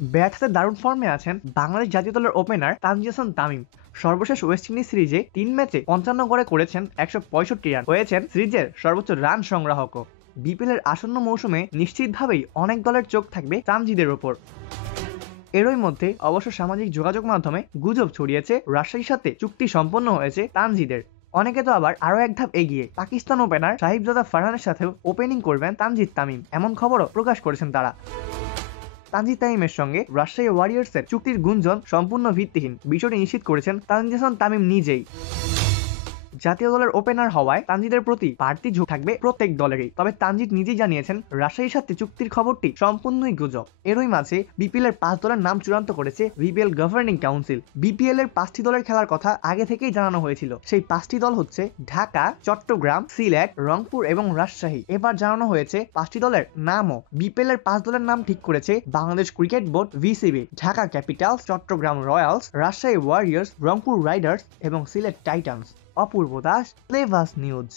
Bat হাতে দারুণ ফর্মে আছেন বাংলাদেশ জাতীয় দলের ওপেনার তানজিদ হাসান তামিম। সর্বশেষ ওয়েস্ট ইন্ডিজ সিরিজে ৩ ম্যাচে ৫৫ করে করেছেন ১৬৫ রান, হয়েছেন সিরিজের সর্বোচ্চ রান সংগ্রাহকও। বিপিএল এর আসন্ন মৌসুমে নিশ্চিতভাবেই অনেক দলের চোখ থাকবে তানজিদের ওপর। এরই মধ্যে অবশ্য সামাজিক যোগাযোগ মাধ্যমে গুজব ছড়িয়েছে রাজশাহীর সাথে চুক্তি সম্পন্ন হয়েছে তানজিদের। অনেকে তো আবার আরো এক ধাপ এগিয়ে পাকিস্তান ওপেনার সাহিবজাদা ফারহানের সাথেও ওপেনিং করবেন তানজিদ তামিম, এমন খবরও প্রকাশ করেছেন তারা। তানজিদ তামিমের সঙ্গে রাজশাহী ওয়ারিয়র্সের চুক্তির গুঞ্জন সম্পূর্ণ ভিত্তিহীন, বিষয়টি নিশ্চিত করেছেন তানজিদ হাসান তামিম নিজেই। জাতীয় দলের ওপেনার হওয়ায় তানজিদের প্রতি বাড়তি ঝোঁক থাকবে প্রত্যেক দলেরই, তবে তানজিদ নিজেই জানিয়েছেন রাজশাহীর সাথে চুক্তির খবরটি সম্পূর্ণই গুজব। এরই মাঝে বিপিএল এর 5 দলের নাম চূড়ান্ত করেছে বিপিএল গভর্নিং কাউন্সিল। বিপিএল এর 5টি দলের খেলার কথা আগে থেকেই জানানো হয়েছিল। সেই 5টি দল হচ্ছে ঢাকা, চট্টগ্রাম, সিলেট, রংপুর এবং রাজশাহী। এবার জানানো হয়েছে 5টি দলের নামও। বিপিএল এর 5 দলের নাম ঠিক করেছে Bangladesh Cricket Board BCB, Dhaka Capitals, Chattogram Royals, Rajshahi Warriors, Rangpur Riders এবং সিলেট টাইটান্স। অপূর্ব দাস, প্লেভাস নিউজ।